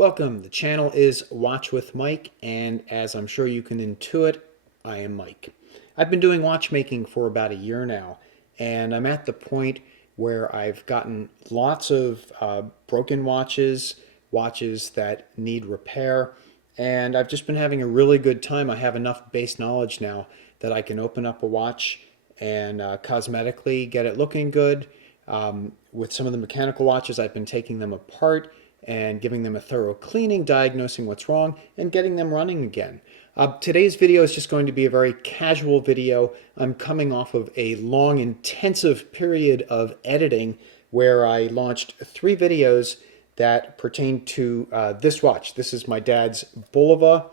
Welcome. The channel is Watch with Mike, and as I'm sure you can intuit, I am Mike. I've been doing watchmaking for about a year now, and I'm at the point where I've gotten lots of broken watches, watches that need repair, and I've just been having a really good time. I have enough base knowledge now that I can open up a watch and cosmetically get it looking good. With some of the mechanical watches, I've been taking them apart and giving them a thorough cleaning, diagnosing what's wrong, and getting them running again. Today's video is just going to be a very casual video. I'm coming off of a long, intensive period of editing where I launched 3 videos that pertain to this watch. This is my dad's Bulova,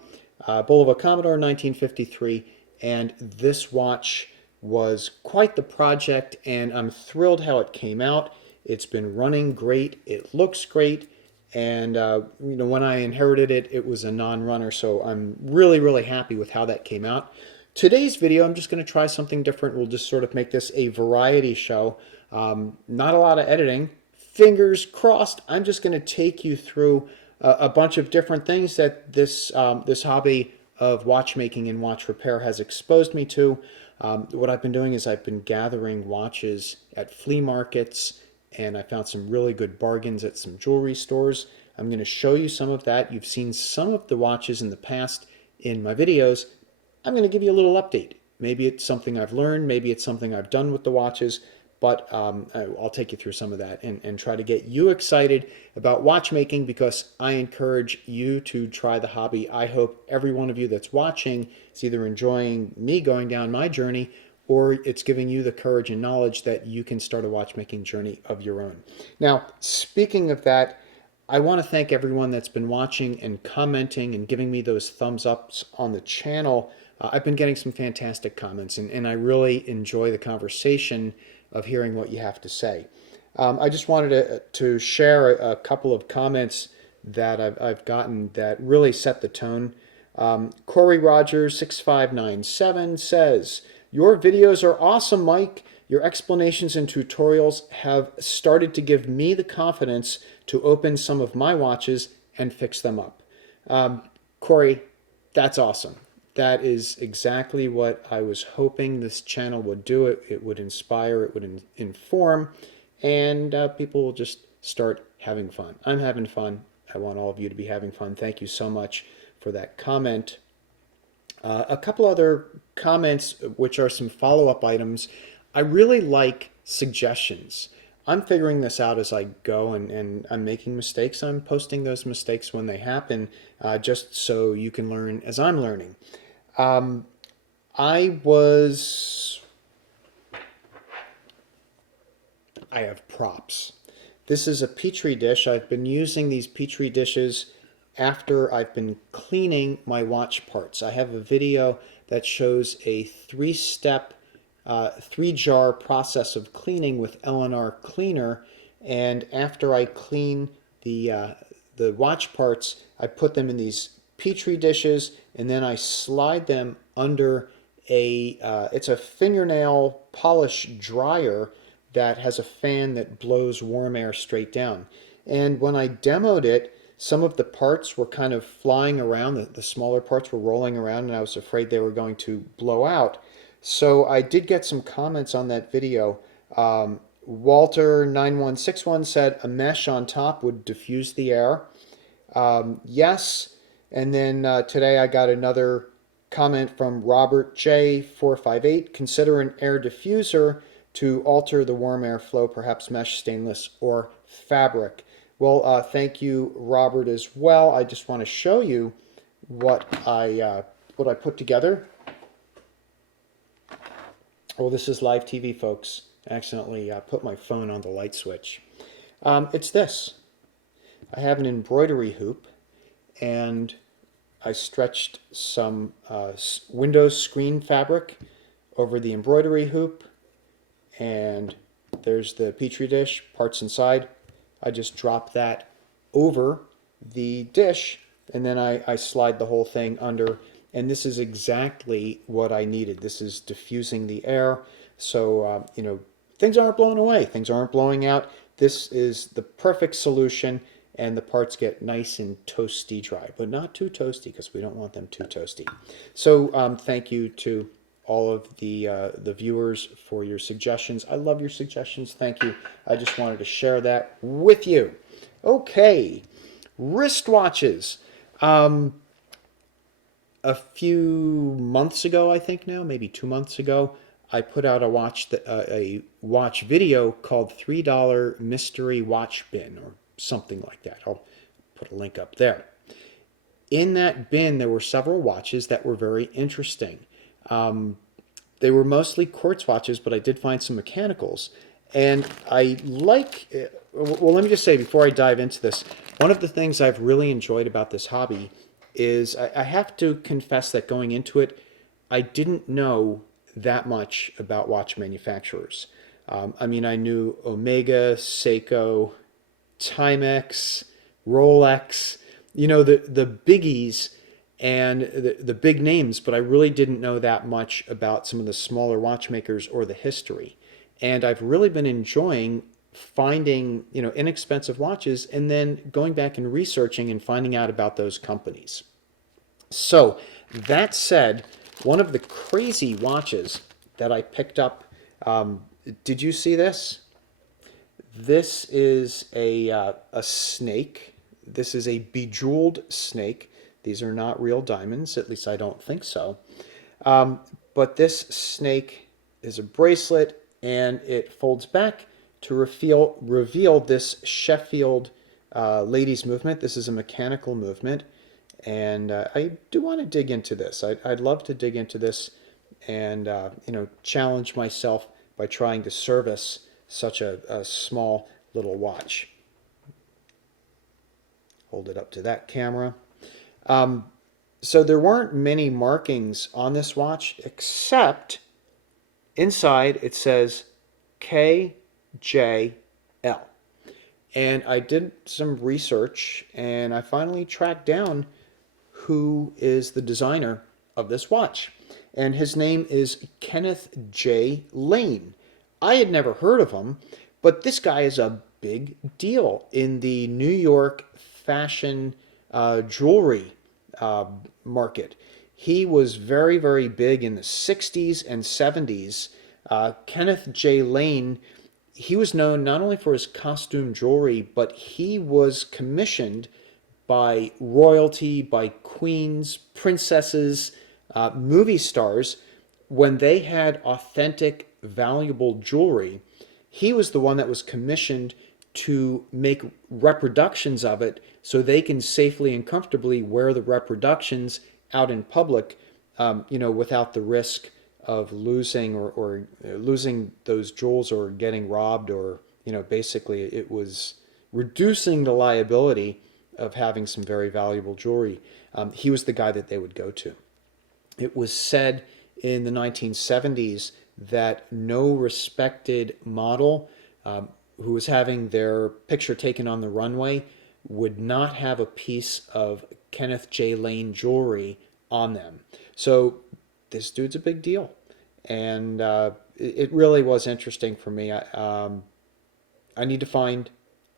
Bulova Commodore 1953, and this watch was quite the project, and I'm thrilled how it came out. It's been running great. It looks great. And when I inherited it, it was a non-runner, so I'm really happy with how that came out. Today's video, I'm just going to try something different. We'll just sort of make this a variety show. Not a lot of editing. Fingers crossed. I'm just going to take you through a bunch of different things that this hobby of watchmaking and watch repair has exposed me to. What I've been doing is I've been gathering watches at flea markets, and I found some really good bargains at some jewelry stores. I'm going to show you some of that. You've seen some of the watches in the past in my videos. I'm going to give you a little update. Maybe it's something I've learned, maybe it's something I've done with the watches, but I'll take you through some of that and try to get you excited about watchmaking, because I encourage you to try the hobby. I hope every one of you that's watching is either enjoying me going down my journey, or it's giving you the courage and knowledge that you can start a watchmaking journey of your own. Now, speaking of that, I want to thank everyone that's been watching and commenting and giving me those thumbs ups on the channel. I've been getting some fantastic comments, and I really enjoy the conversation of hearing what you have to say. I just wanted to share a couple of comments that I've gotten that really set the tone. Corey Rogers 6597 says, "Your videos are awesome, Mike. Your explanations and tutorials have started to give me the confidence to open some of my watches and fix them up." Corey, that's awesome. That is exactly what I was hoping this channel would do. It would inspire, it would inform, and people will just start having fun. I'm having fun. I want all of you to be having fun. Thank you so much for that comment. A couple other comments, which are some follow-up items. I really like suggestions. I'm figuring this out as I go, and I'm making mistakes. I'm posting those mistakes when they happen, just so you can learn as I'm learning. I have props. This is a Petri dish. I've been using these Petri dishes after I've been cleaning my watch parts. I have a video that shows a 3-step, 3-jar process of cleaning with L&R cleaner, and after I clean the watch parts, I put them in these Petri dishes, and then I slide them under it's a fingernail polish dryer that has a fan that blows warm air straight down. And when I demoed it, some of the parts were kind of flying around, the smaller parts were rolling around, and I was afraid they were going to blow out. So I did get some comments on that video. Walter9161 said a mesh on top would diffuse the air. Yes, and then today I got another comment from Robert J458. Consider an air diffuser to alter the warm air flow, perhaps mesh, stainless, or fabric. Well, thank you, Robert, as well. I just want to show you what I put together. Oh, this is live TV, folks. I accidentally put my phone on the light switch. It's this. I have an embroidery hoop, and I stretched some Windows screen fabric over the embroidery hoop, and there's the Petri dish, parts inside. I just drop that over the dish, and then I slide the whole thing under, and this is exactly what I needed. This is diffusing the air, so things aren't blowing away, things aren't blowing out. This is the perfect solution, and the parts get nice and toasty dry, but not too toasty because we don't want them too toasty. So thank you to all of the viewers for your suggestions. I love your suggestions. Thank you. I just wanted to share that with you. Okay, wristwatches. A few months ago, I think now, maybe 2 months ago, I put out a watch video called $3 Mystery Watch Bin or something like that. I'll put a link up there. In that bin, there were several watches that were very interesting. They were mostly quartz watches, but I did find some mechanicals. And I like, well, let me just say before I dive into this, one of the things I've really enjoyed about this hobby is I have to confess that going into it, I didn't know that much about watch manufacturers. I mean, I knew Omega, Seiko, Timex, Rolex, you know, the biggies and the big names, but I really didn't know that much about some of the smaller watchmakers or the history. And I've really been enjoying finding, you know, inexpensive watches and then going back and researching and finding out about those companies. So that said, one of the crazy watches that I picked up, did you see this? This is a snake. This is a bejeweled snake. These are not real diamonds, at least I don't think so. But this snake is a bracelet, and it folds back to reveal this Sheffield ladies movement. This is a mechanical movement, and I do want to dig into this. I'd love to dig into this and you know, challenge myself by trying to service such a small little watch. Hold it up to that camera. So there weren't many markings on this watch, except inside it says KJL. And I did some research and I finally tracked down who is the designer of this watch. And his name is Kenneth J. Lane. I had never heard of him, but this guy is a big deal in the New York fashion jewelry market. He was very, very big in the 60s and 70s. Kenneth J. Lane, he was known not only for his costume jewelry, but he was commissioned by royalty, by queens, princesses, movie stars. When they had authentic, valuable jewelry, he was the one that was commissioned to make reproductions of it so they can safely and comfortably wear the reproductions out in public, you know, without the risk of losing or losing those jewels or getting robbed, or, you know, basically it was reducing the liability of having some very valuable jewelry. He was the guy that they would go to. It was said in the 1970s that no respected model who was having their picture taken on the runway would not have a piece of Kenneth J. Lane jewelry on them. So this dude's a big deal. And it really was interesting for me. I need to find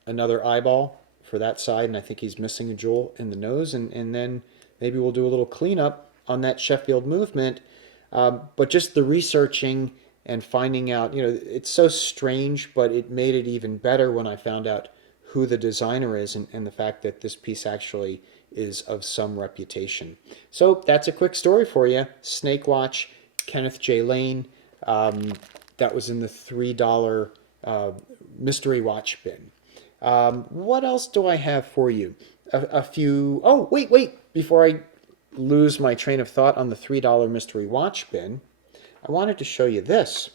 another eyeball for that side, and I think he's missing a jewel in the nose, and then maybe we'll do a little cleanup on that Sheffield movement. But just the researching and finding out, you know, it's so strange, but it made it even better when I found out who the designer is and the fact that this piece actually is of some reputation. So that's a quick story for you. Snake watch, Kenneth J. Lane. That was in the $3 mystery watch bin. What else do I have for you? A few... Oh, wait. Before I lose my train of thought on the $3 mystery watch bin, I wanted to show you this.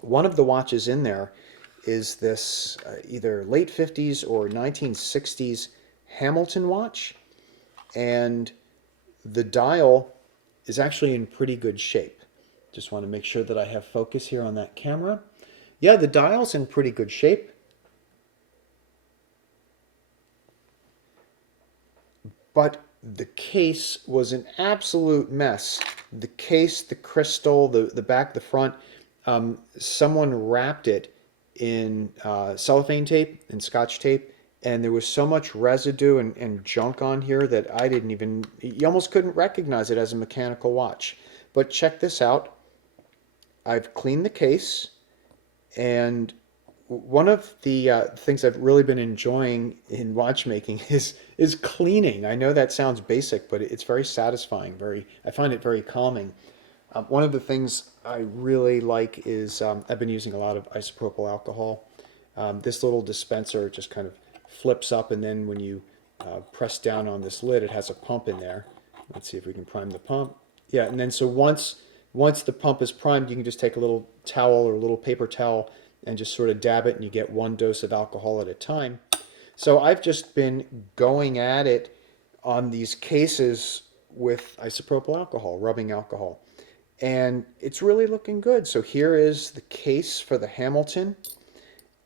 One of the watches in there is this either late 50s or 1960s Hamilton watch, and the dial is actually in pretty good shape. Just want to make sure that I have focus here on that camera. Yeah, the dial's in pretty good shape. But the case was an absolute mess. The case, the crystal, the back, the front, someone wrapped it in cellophane tape and scotch tape and there was so much residue and junk on here that I didn't even, you almost couldn't recognize it as a mechanical watch. But check this out. I've cleaned the case, and one of the things I've really been enjoying in watchmaking is cleaning. I know that sounds basic, but it's very satisfying. I find it very calming. One of the things I really like is I've been using a lot of isopropyl alcohol. This little dispenser just kind of flips up, and then when you press down on this lid, it has a pump in there. Let's see if we can prime the pump. Yeah, and then so once the pump is primed, you can just take a little towel or a little paper towel and just sort of dab it, and you get one dose of alcohol at a time. So I've just been going at it on these cases with isopropyl alcohol, rubbing alcohol. And it's really looking good. So here is the case for the Hamilton.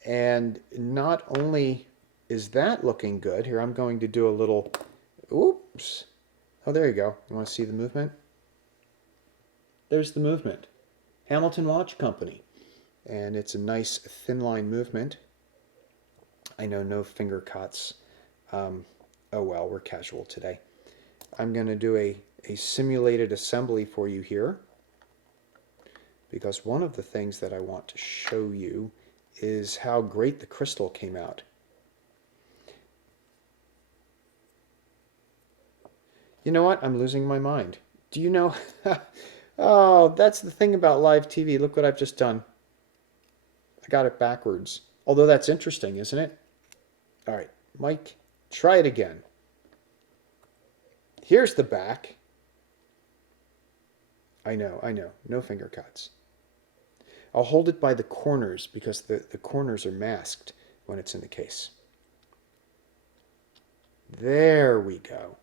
And not only is that looking good, here I'm going to do a little, oops. Oh, there you go. You want to see the movement? There's the movement. Hamilton Watch Company. And it's a nice thin line movement. I know, no finger cuts. Oh well, we're casual today. I'm going to do a simulated assembly for you here, because one of the things that I want to show you is how great the crystal came out. You know what? I'm losing my mind. Do you know? Oh, that's the thing about live TV. Look what I've just done. I got it backwards. Although that's interesting, isn't it? All right, Mike, try it again. Here's the back. I know. No finger cuts. I'll hold it by the corners because the corners are masked when it's in the case. There we go.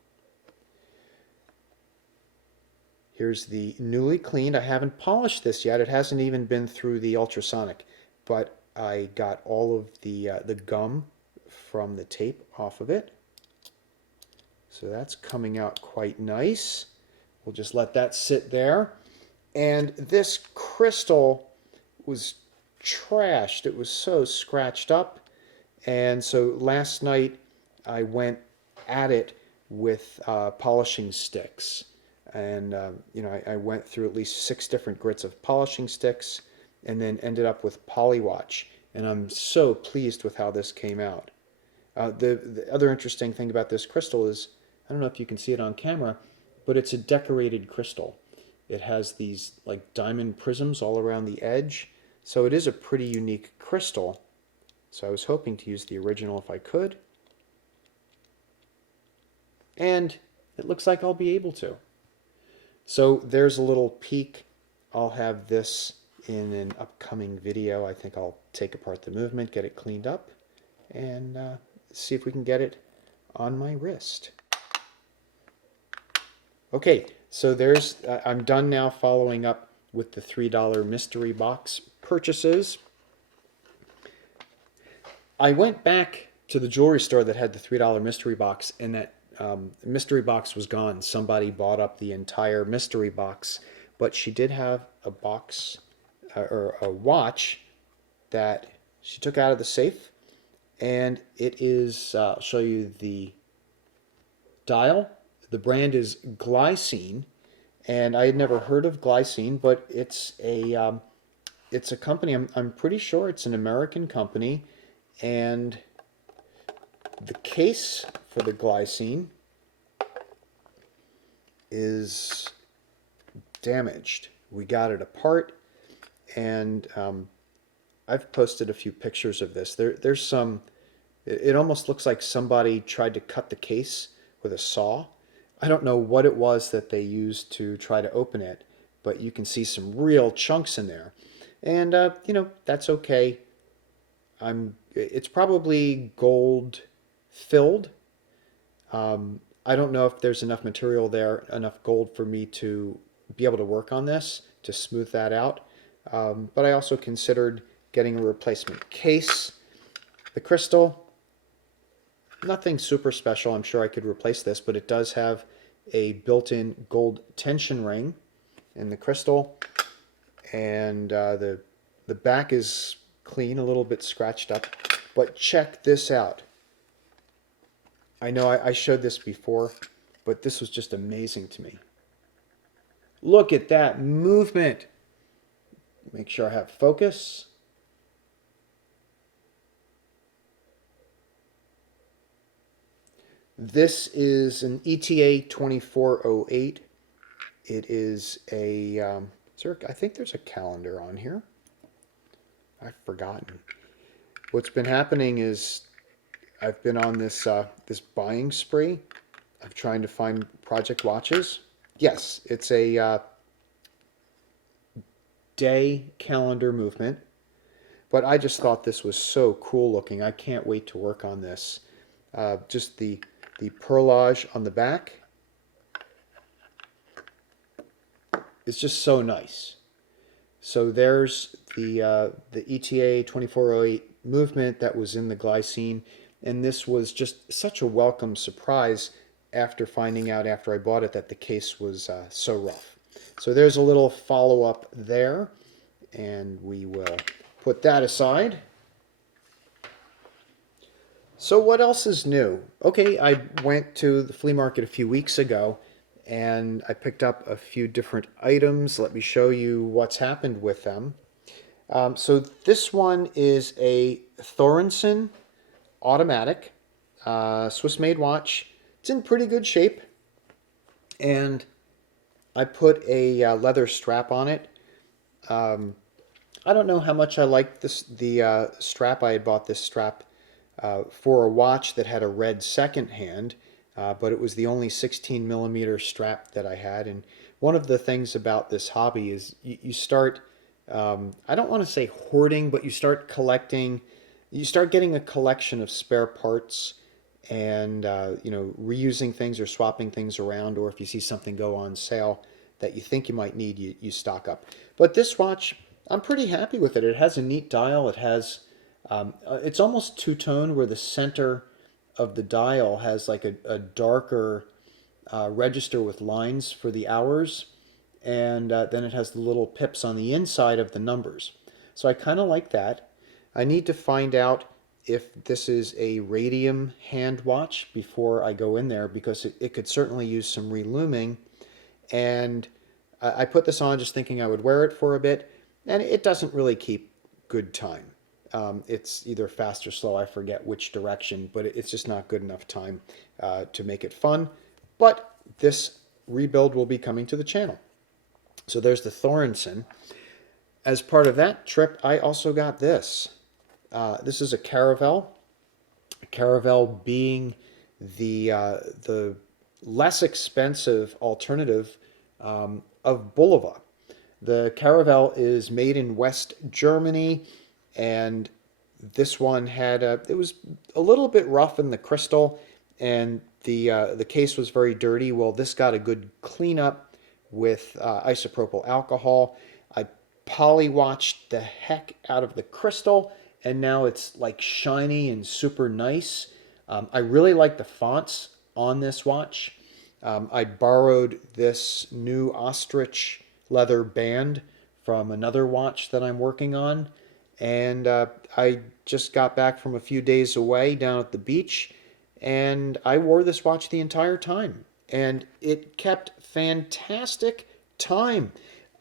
Here's the newly cleaned. I haven't polished this yet. It hasn't even been through the ultrasonic, but I got all of the gum from the tape off of it. So that's coming out quite nice. We'll just let that sit there. And this crystal was trashed. It was so scratched up. And so last night I went at it with polishing sticks. And I went through at least 6 different grits of polishing sticks, and then ended up with Polywatch. And I'm so pleased with how this came out. The other interesting thing about this crystal is, I don't know if you can see it on camera, but it's a decorated crystal. It has these like diamond prisms all around the edge. So it is a pretty unique crystal. So I was hoping to use the original if I could. And it looks like I'll be able to. So there's a little peek. I'll have this in an upcoming video. I think I'll take apart the movement, get it cleaned up, and see if we can get it on my wrist. Okay, so there's, I'm done now following up with the $3 mystery box purchases. I went back to the jewelry store that had the $3 mystery box, and that mystery box was gone. Somebody bought up the entire mystery box, but she did have a box or a watch that she took out of the safe, and it is, I'll show you the dial. The brand is Glycine, and I had never heard of Glycine, but it's a company. I'm pretty sure it's an American company, and the case for the Glycine is damaged. We got it apart, and I've posted a few pictures of this. There's some, it almost looks like somebody tried to cut the case with a saw. I don't know what it was that they used to try to open it, but you can see some real chunks in there. And, that's okay. It's probably gold filled. I don't know if there's enough material there, enough gold for me to be able to work on this, to smooth that out. But I also considered getting a replacement case. The crystal, nothing super special. I'm sure I could replace this, but it does have a built-in gold tension ring in the crystal. And the back is clean, a little bit scratched up. But check this out. I know I showed this before, but this was just amazing to me. Look at that movement. Make sure I have focus. This is an ETA 2408. It is a, I think there's a calendar on here. I've forgotten. What's been happening is I've been on this this buying spree of trying to find project watches. Yes, it's a day calendar movement, but I just thought this was so cool looking. I can't wait to work on this. Just the perlage on the back is just so nice. So there's the ETA 2408 movement that was in the Glycine, and this was just such a welcome surprise after finding out after I bought it that the case was so rough. So there's a little follow-up there, and we will put that aside. So what else is new? Okay, I went to the flea market a few weeks ago, and I picked up a few different items. Let me show you what's happened with them. So this one is a Thorensen automatic Swiss-made watch. It's in pretty good shape, and I put a leather strap on it. I don't know how much I like this. The strap, I had bought this strap for a watch that had a red second hand, but it was the only 16 millimeter strap that I had. And one of the things about this hobby is you start, I don't want to say hoarding, but you start collecting, you start getting a collection of spare parts and reusing things or swapping things around, or if you see something go on sale that you think you might need, you stock up. But this watch, I'm pretty happy with it. It has a neat dial. It has, it's almost two-tone where the center of the dial has like a darker register with lines for the hours, and then it has the little pips on the inside of the numbers. So I kind of like that. I need to find out if this is a radium hand watch before I go in there, because it could certainly use some relooming. And I put this on just thinking I would wear it for a bit, and it doesn't really keep good time. It's either fast or slow, I forget which direction, but it's just not good enough time to make it fun. But this rebuild will be coming to the channel. So there's the Thorensen. As part of that trip, I also got this. This is a Caravelle. Caravelle being the less expensive alternative of Bulova. The Caravelle is made in West Germany, and this one had it was a little bit rough in the crystal, and the case was very dirty. Well, this got a good cleanup with isopropyl alcohol. I polywatched the heck out of the crystal, and now it's like shiny and super nice. I really like the fonts on this watch. I borrowed this new ostrich leather band from another watch that I'm working on, and I just got back from a few days away down at the beach, and I wore this watch the entire time, and it kept fantastic time.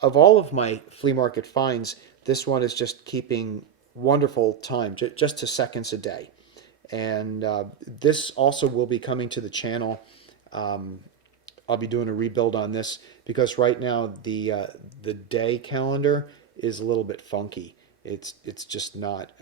Of all of my flea market finds, this one is just keeping wonderful time, just to seconds a day. And this also will be coming to the channel. I'll be doing a rebuild on this because right now the day calendar is a little bit funky. It's just not.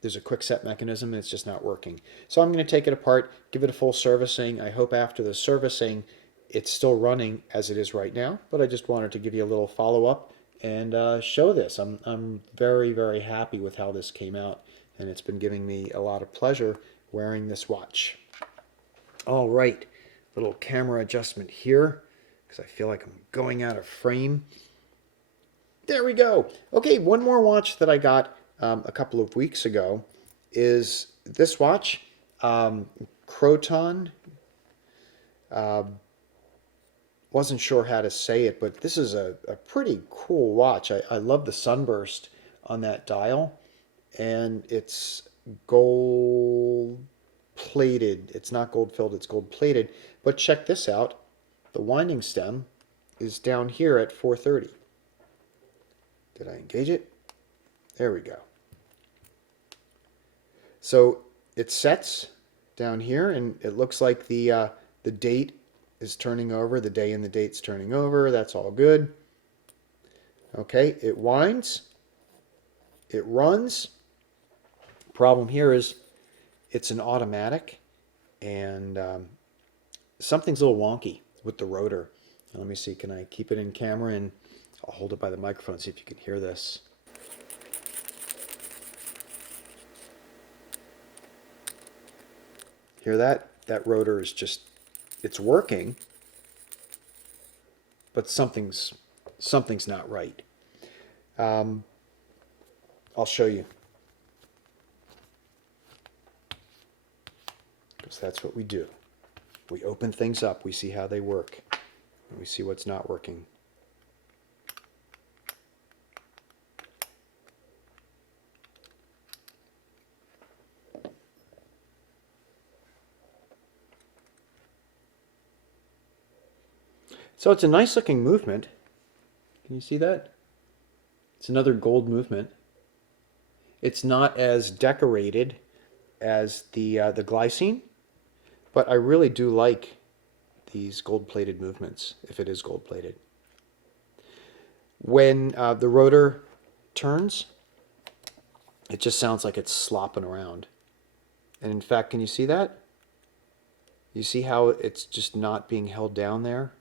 There's a quick set mechanism and it's just not working. So I'm going to take it apart, give it a full servicing. I hope after the servicing it's still running as it is right now, but I just wanted to give you a little follow-up and show this. I'm very, very happy with how this came out, and it's been giving me a lot of pleasure wearing this watch. All right, little camera adjustment here because I feel like I'm going out of frame. There we go. Okay, one more watch that I got a couple of weeks ago is this watch, Croton. Wasn't sure how to say it, but this is a pretty cool watch. I love the sunburst on that dial, and it's gold. plated. It's not gold filled, it's gold plated. But check this out. The winding stem is down here at 430. Did I engage it? There we go. So it sets down here, and it looks like the date is turning over. The day and the date's turning over. That's all good. Okay, it winds. It runs. Problem here is it's an automatic, and something's a little wonky with the rotor. Let me see, can I keep it in camera, and I'll hold it by the microphone and see if you can hear this. Hear that? That rotor is just, it's working, but something's not right. I'll show you. Because that's what we do. We open things up, we see how they work, and we see what's not working. So it's a nice looking movement. Can you see that? It's another gold movement. It's not as decorated as the Glycine, but I really do like these gold-plated movements, if it is gold-plated. When the rotor turns, it just sounds like it's slopping around. And in fact, can you see that? You see how it's just not being held down there?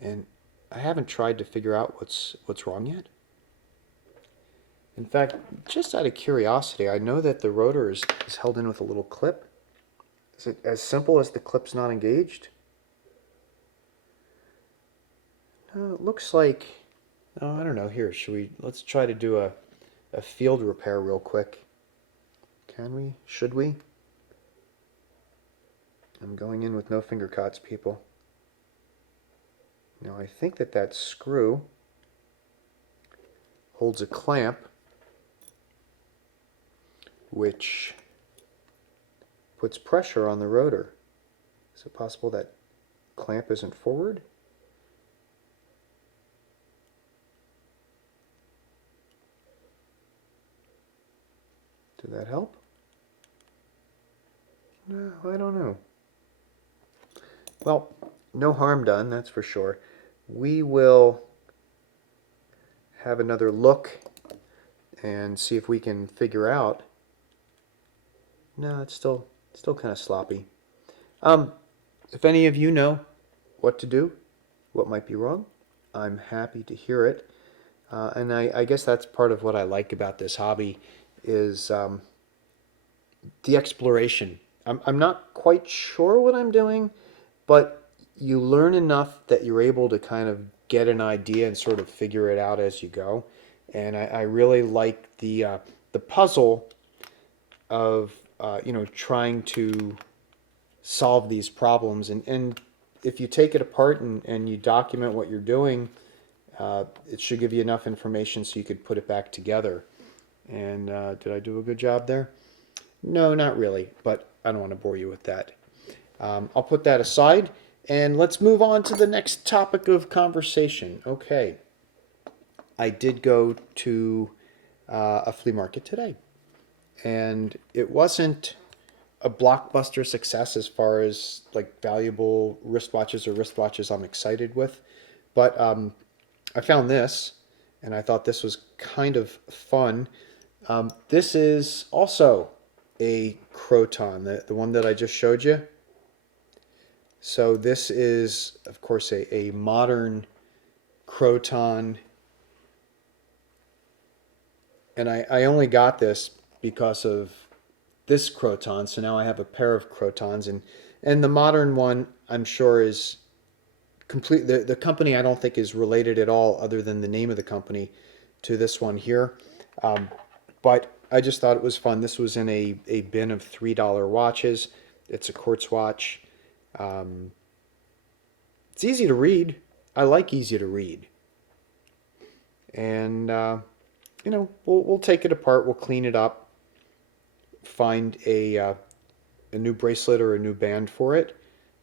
And I haven't tried to figure out what's wrong yet. In fact, just out of curiosity, I know that the rotor is held in with a little clip. Is it as simple as the clip's not engaged? No, it looks like, oh, I don't know. Here, let's try to do a field repair real quick. Can we? Should we? I'm going in with no finger cuts, people. Now I think that screw holds a clamp which puts pressure on the rotor. Is it possible that clamp isn't forward? Did that help? No, I don't know. Well, no harm done, that's for sure. We will have another look and see if we can figure out. No, it's still kind of sloppy. If any of you know what to do, what might be wrong, I'm happy to hear it. And I guess that's part of what I like about this hobby is the exploration. I'm not quite sure what I'm doing, but you learn enough that you're able to kind of get an idea and sort of figure it out as you go. And I really like the puzzle of trying to solve these problems. And if you take it apart and you document what you're doing, it should give you enough information so you could put it back together. And did I do a good job there? No, not really, but I don't want to bore you with that. I'll put that aside, and let's move on to the next topic of conversation. Okay, I did go to a flea market today, and it wasn't a blockbuster success as far as like valuable wristwatches I'm excited with, but I found this, and I thought this was kind of fun. This is also a Croton, the one that I just showed you. So this is, of course, a modern Croton, and I only got this because of this Croton, so now I have a pair of Crotons, and the modern one I'm sure is complete. The company I don't think is related at all, other than the name of the company, to this one here. But I just thought it was fun. This was in a bin of $3 watches. It's a Quartz watch. It's easy to read. I like easy to read. And we'll take it apart. We'll clean it up. Find a a new bracelet or a new band for it,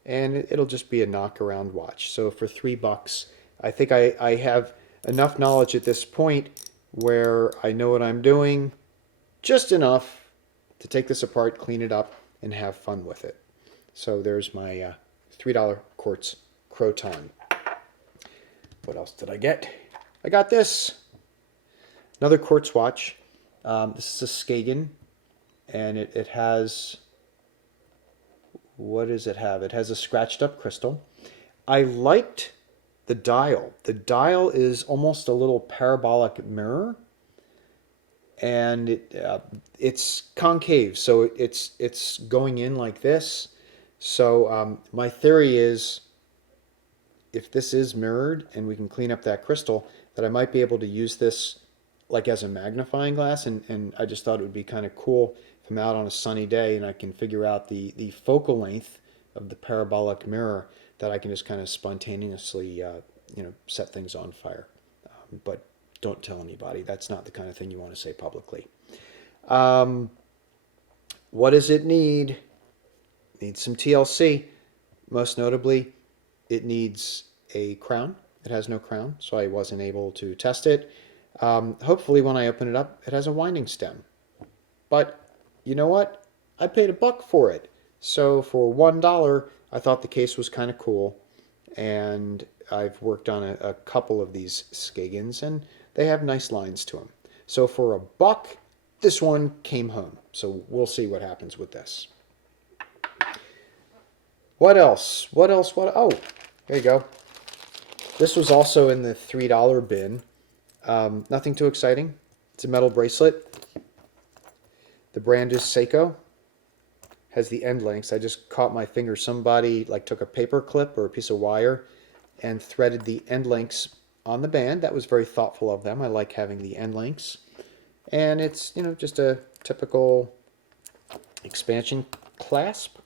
and it'll just be a knock-around watch. So for $3, I think I have enough knowledge at this point where I know what I'm doing, just enough to take this apart, clean it up, and have fun with it. So there's my $3 Quartz Croton. What else did I get? I got this. Another Quartz watch. This is a Skagen, and it has, what does it have? It has a scratched up crystal. I liked the dial. The dial is almost a little parabolic mirror, and it's concave, so it's going in like this. So my theory is, if this is mirrored and we can clean up that crystal, that I might be able to use this like as a magnifying glass, and I just thought it would be kind of cool if I'm out on a sunny day and I can figure out the focal length of the parabolic mirror, that I can just kind of spontaneously set things on fire. But don't tell anybody. That's not the kind of thing you want to say publicly. What does it need? It needs some TLC. Most notably, it needs a crown. It has no crown, so I wasn't able to test it. Hopefully when I open it up, it has a winding stem. But you know what? I paid $1 for it. So for $1, I thought the case was kind of cool. And I've worked on a couple of these Skagens, and they have nice lines to them. So for $1, this one came home. So we'll see what happens with this. What else? What else? Oh, there you go. This was also in the $3 bin. Nothing too exciting. It's a metal bracelet. The brand is Seiko. Has the end links. I just caught my finger. Somebody took a paper clip or a piece of wire and threaded the end links on the band. That was very thoughtful of them. I like having the end links. And it's, just a typical expansion clasp.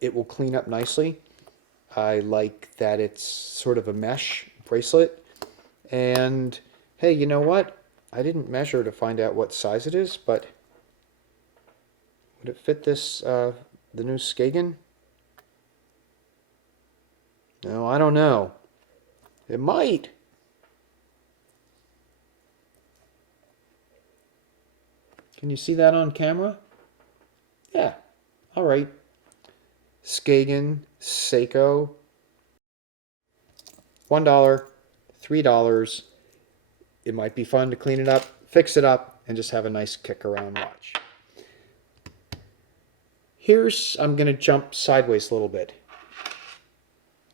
It will clean up nicely. I like that it's sort of a mesh bracelet. And hey, you know what? I didn't measure to find out what size it is, but would it fit this, the new Skagen? No, I don't know. It might. Can you see that on camera? Yeah. All right. Skagen, Seiko. $1, $3. It might be fun to clean it up, fix it up, and just have a nice kick-around watch. I'm going to jump sideways a little bit.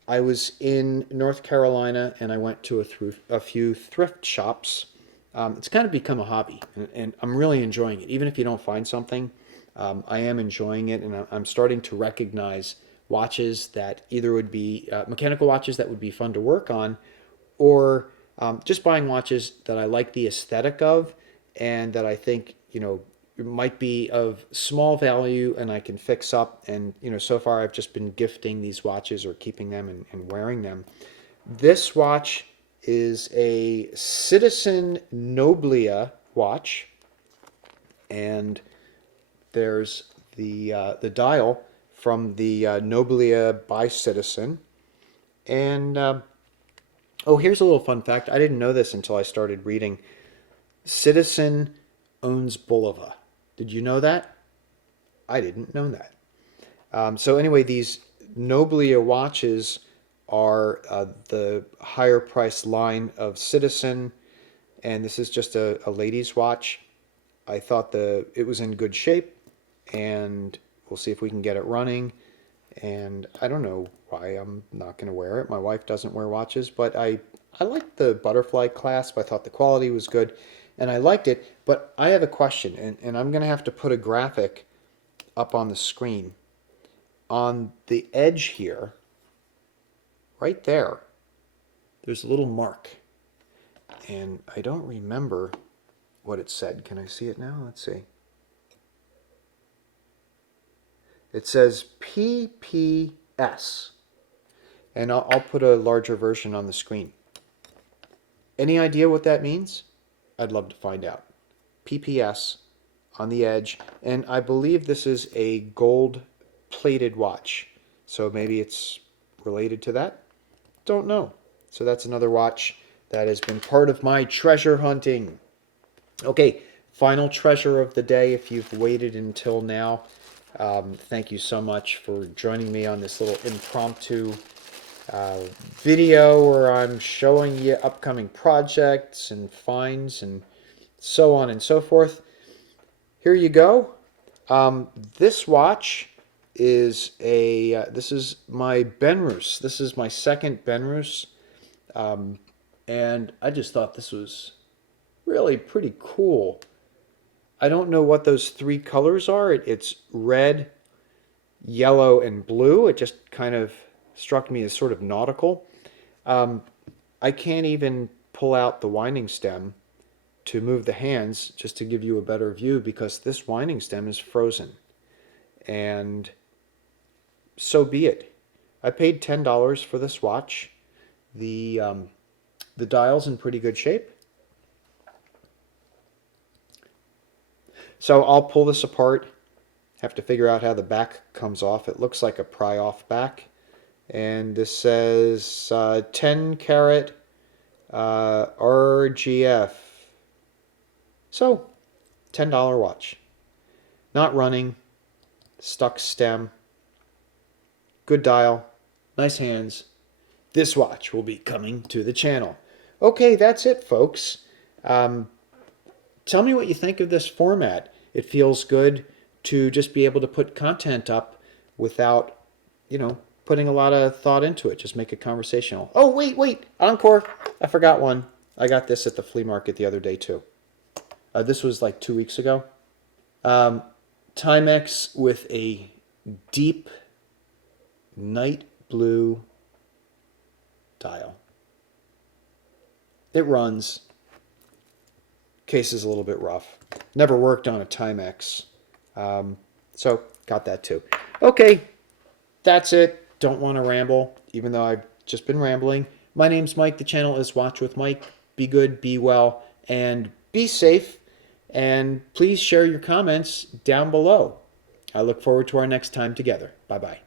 I was in North Carolina, and I went to a few thrift shops. It's kind of become a hobby, and I'm really enjoying it. Even if you don't find something, I am enjoying it, and I'm starting to recognize watches that either would be mechanical watches that would be fun to work on, or just buying watches that I like the aesthetic of, and that I think, it might be of small value and I can fix up. And, so far I've just been gifting these watches or keeping them and wearing them. This watch is a Citizen Noblia watch. And there's the dial from the Noblia by Citizen. And, oh, here's a little fun fact. I didn't know this until I started reading. Citizen owns Bulova. Did you know that? I didn't know that. So anyway, these Noblia watches are the higher price line of Citizen, and this is just a lady's watch. I thought it was in good shape, and we'll see if we can get it running. And I don't know why I'm not going to wear it. My wife doesn't wear watches, but I liked the butterfly clasp. I thought the quality was good, and I liked it. But I have a question, and I'm going to have to put a graphic up on the screen. On the edge here, right there, there's a little mark. And I don't remember what it said. Can I see it now? Let's see. It says PPS. And I'll put a larger version on the screen. Any idea what that means? I'd love to find out. PPS on the edge. And I believe this is a gold-plated watch. So maybe it's related to that? Don't know. So that's another watch that has been part of my treasure hunting. Okay, final treasure of the day, if you've waited until now. Thank you so much for joining me on this little impromptu video where I'm showing you upcoming projects and finds and so on and so forth. Here you go. This watch is this is my Benrus. This is my second Benrus. And I just thought this was really pretty cool. I don't know what those three colors are. It's red, yellow, and blue. It just kind of struck me as sort of nautical. I can't even pull out the winding stem to move the hands just to give you a better view because this winding stem is frozen. And so be it. I paid $10 for this watch. The dial's in pretty good shape. So I'll pull this apart. Have to figure out how the back comes off. It looks like a pry-off back. And this says 10 carat RGF. So, $10 watch. Not running. Stuck stem. Good dial. Nice hands. This watch will be coming to the channel. Okay, that's it, folks. Tell me what you think of this format. It feels good to just be able to put content up without, putting a lot of thought into it. Just make it conversational. Oh, wait, encore. I forgot one. I got this at the flea market the other day, too. This was like 2 weeks ago. Timex with a deep night blue dial. It runs. Case is a little bit rough. Never worked on a Timex. So got that too. Okay, that's it. Don't want to ramble, even though I've just been rambling. My name's Mike. The channel is Watch with Mike. Be good, be well, and be safe. And please share your comments down below. I look forward to our next time together. Bye-bye.